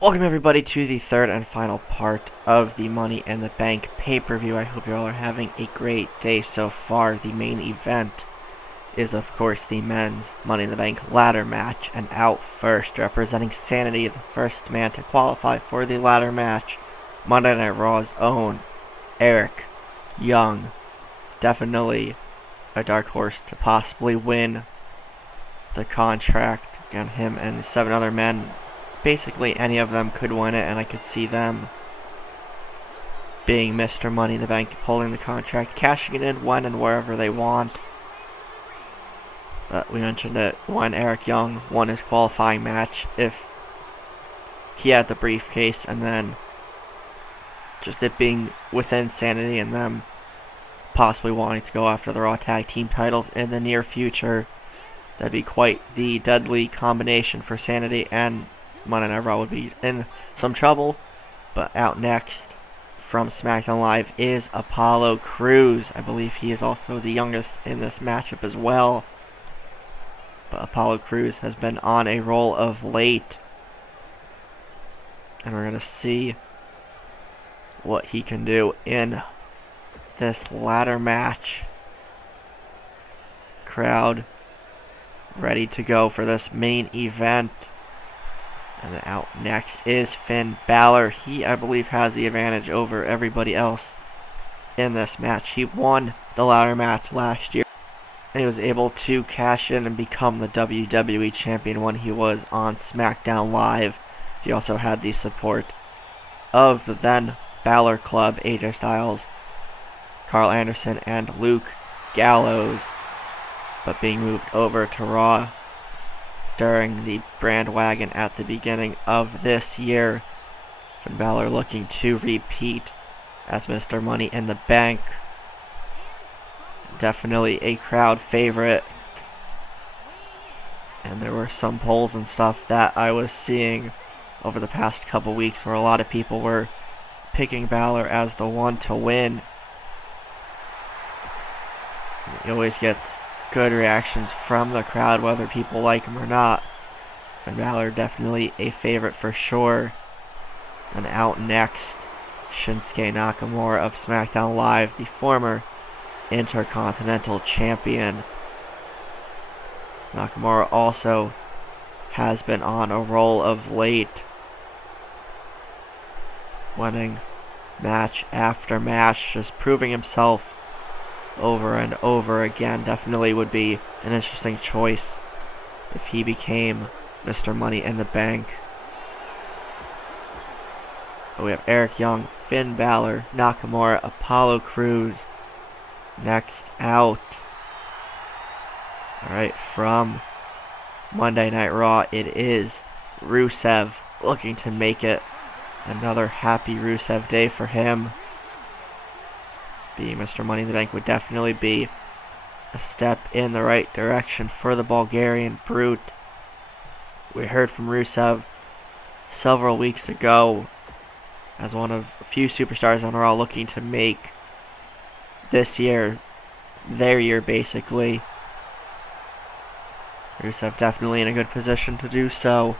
Welcome everybody to the third and final part of the Money in the Bank pay-per-view. I hope you all are having a great day so far. The main event is of course the men's Money in the Bank ladder match, and out first, representing Sanity, the first man to qualify for the ladder match, Monday Night Raw's own Eric Young. Definitely a dark horse to possibly win the contract. Again, him and the 7 other men, basically any of them could win it, and I could see them being Mr. Money in the Bank, holding the contract, cashing it in when and wherever they want. But we mentioned it when Eric Young won his qualifying match, if he had the briefcase, and then just it being within Sanity and them possibly wanting to go after the Raw Tag Team titles in the near future, that'd be quite the deadly combination for Sanity, and Monday Night Raw would be in some trouble. But out next from SmackDown Live is Apollo Crews. I believe he is also the youngest in this matchup as well. But Apollo Crews has been on a roll of late, and we're going to see what he can do in this ladder match. Crowd ready to go for this main event. And out next is Finn Balor. He, I believe, has the advantage over everybody else in this match. He won the ladder match last year, and he was able to cash in and become the WWE Champion when he was on SmackDown Live. He also had the support of the then Balor Club, AJ Styles, Carl Anderson, and Luke Gallows, but being moved over to Raw during the bandwagon at the beginning of this year. Finn Balor looking to repeat as Mr. Money in the Bank. Definitely a crowd favorite. And there were some polls and stuff that I was seeing over the past couple weeks where a lot of people were picking Balor as the one to win. He always gets good reactions from the crowd, whether people like him or not. Finn Balor definitely a favorite for sure. And out next, Shinsuke Nakamura of SmackDown Live, the former Intercontinental Champion. Nakamura also has been on a roll of late, winning match after match, just proving himself over and over again. Definitely would be an interesting choice if he became Mr. Money in the Bank. But we have Eric Young, Finn Balor, Nakamura, Apollo Crews next out. Alright, from Monday Night Raw, it is Rusev, looking to make it another happy Rusev day for him. Being Mr. Money in the Bank would definitely be a step in the right direction for the Bulgarian Brute. We heard from Rusev several weeks ago as one of a few superstars on Raw looking to make this year their year, basically. Rusev definitely in a good position to do so.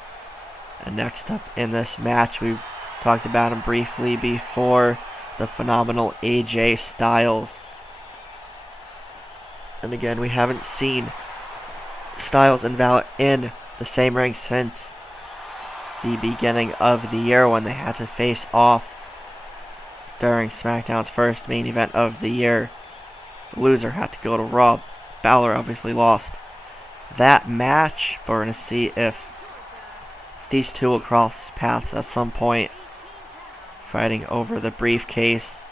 And next up in this match, we talked about him briefly before, the phenomenal AJ Styles. And again, we haven't seen Styles and Balor in the same ring since the beginning of the year, when they had to face off during SmackDown's first main event of the year. The loser had to go to Raw. Balor obviously lost that match, but we're going to see if these two will cross paths at some point, fighting over the briefcase.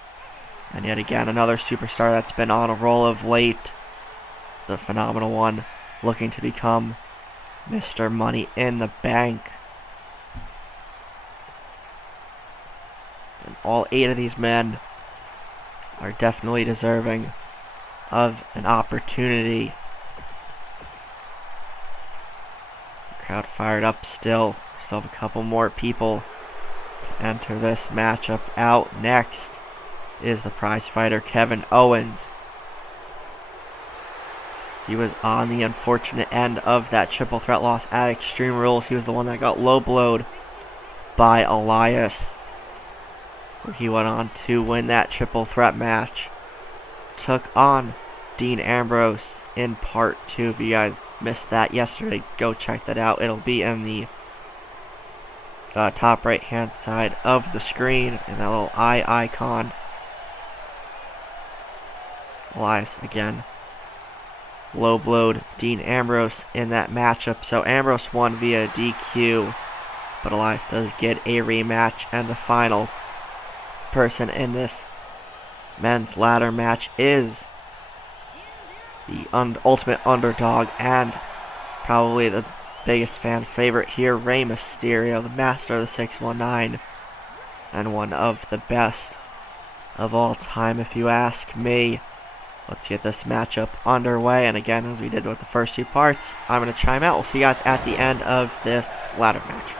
And yet again, another superstar that's been on a roll of late, the phenomenal one, looking to become Mr. Money in the Bank. And all 8 of these men are definitely deserving of an opportunity. Crowd fired up still. Still have a couple more people to enter this matchup. Out next is the prize fighter Kevin Owens. He was on the unfortunate end of that triple threat loss at Extreme Rules. He was the one that got low blowed by Elias, where he went on to win that triple threat match. Took on Dean Ambrose in part 2. If you guys missed that yesterday, go check that out. It'll be in the top right hand side of the screen in that little eye icon. Elias again low blowed Dean Ambrose in that matchup. So Ambrose won via DQ, but Elias does get a rematch, and the final person in this men's ladder match is the ultimate underdog and probably the biggest fan favorite here, Rey Mysterio, the master of the 619, and one of the best of all time if you ask me. Let's get this matchup underway, and again, as we did with the first 2 parts, I'm going to chime out. We'll see you guys at the end of this ladder match.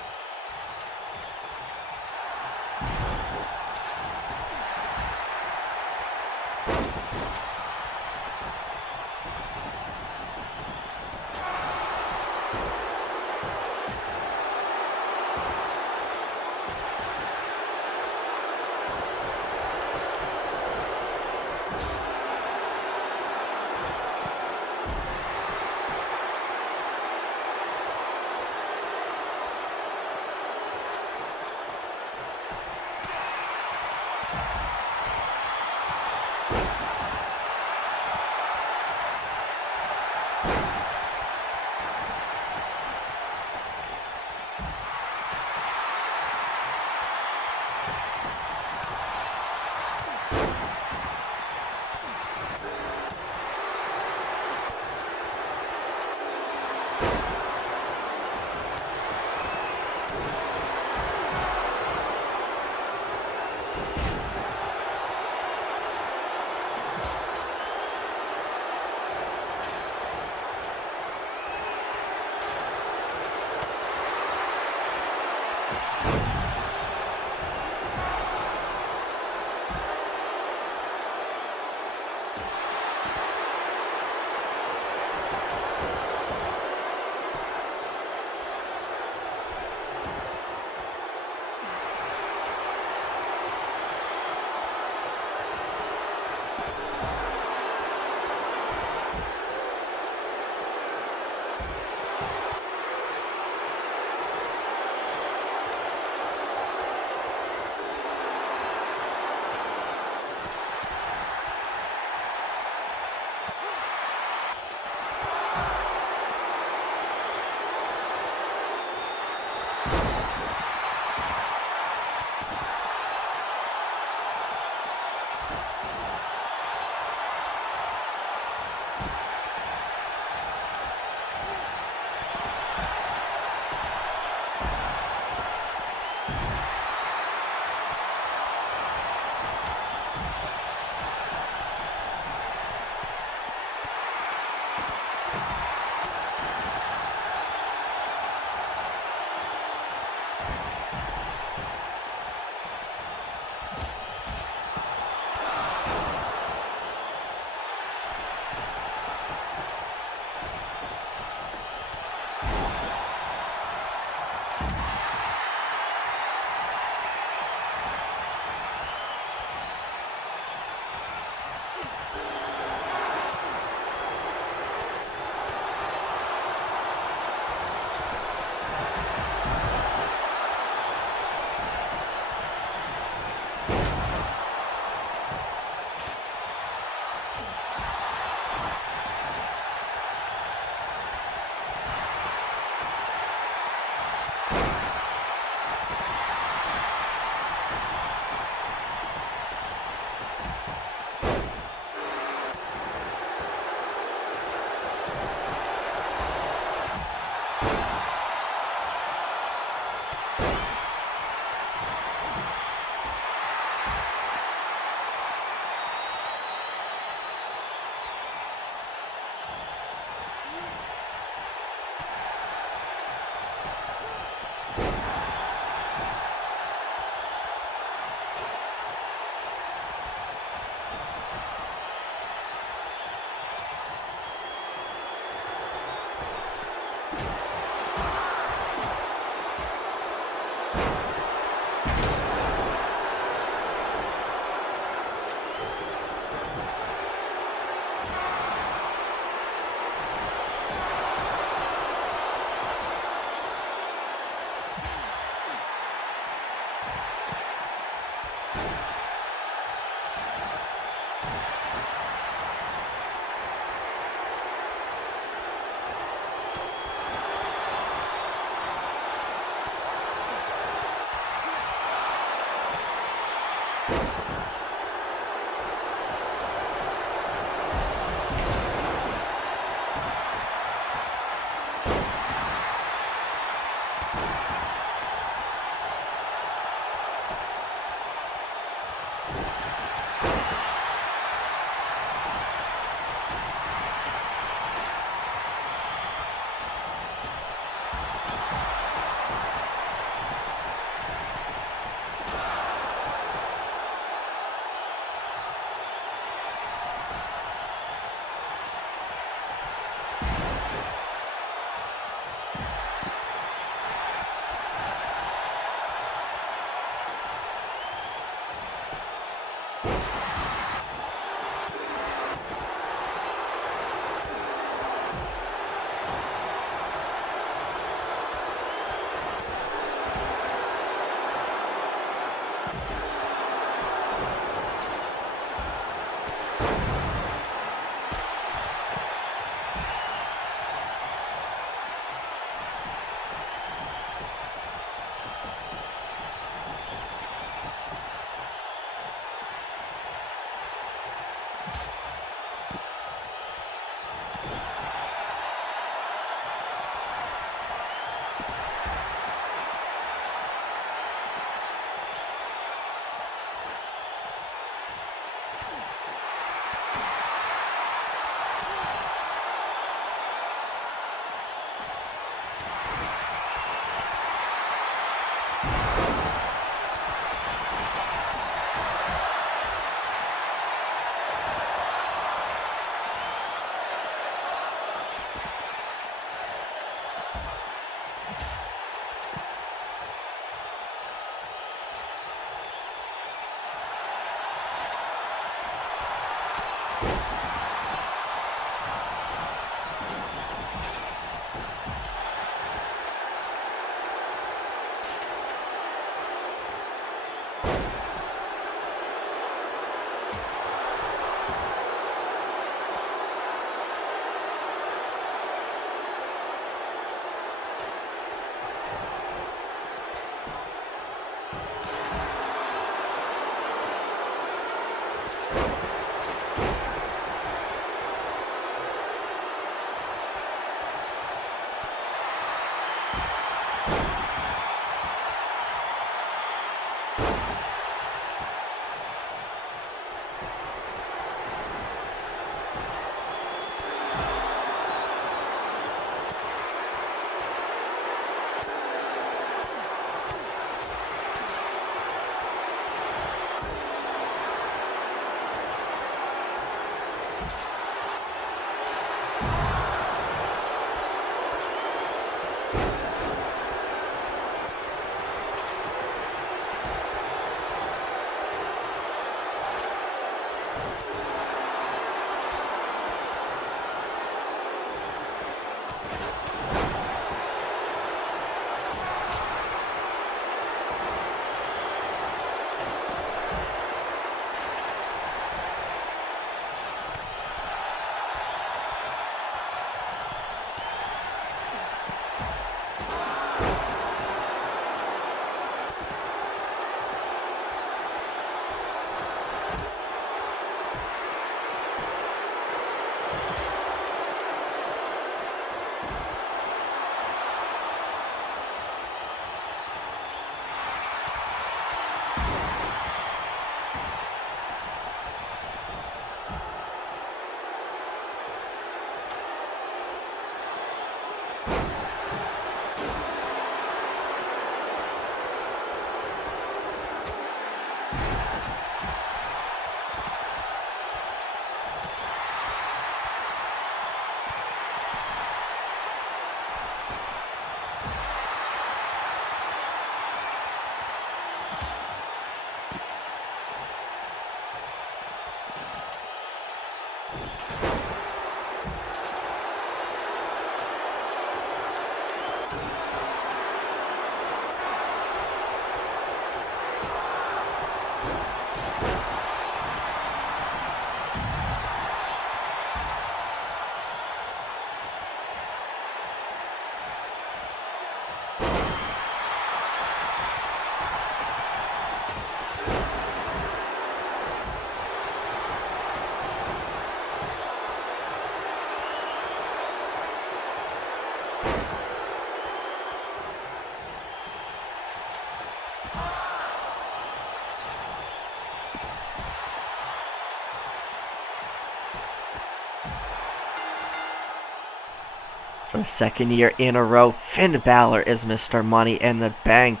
For the second year in a row, Finn Balor is Mr. Money in the Bank.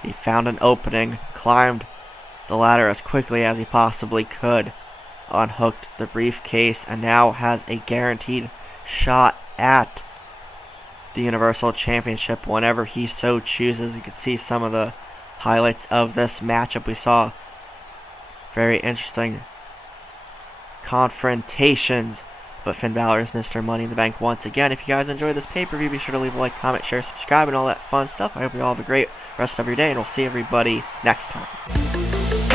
He found an opening, climbed the ladder as quickly as he possibly could, unhooked the briefcase, and now has a guaranteed shot at the Universal Championship whenever he so chooses. You can see some of the highlights of this matchup. We saw very interesting confrontations, but Finn Balor is Mr. Money in the Bank once again. If you guys enjoyed this pay-per-view, be sure to leave a like, comment, share, subscribe, and all that fun stuff. I hope you all have a great rest of your day, and we'll see everybody next time.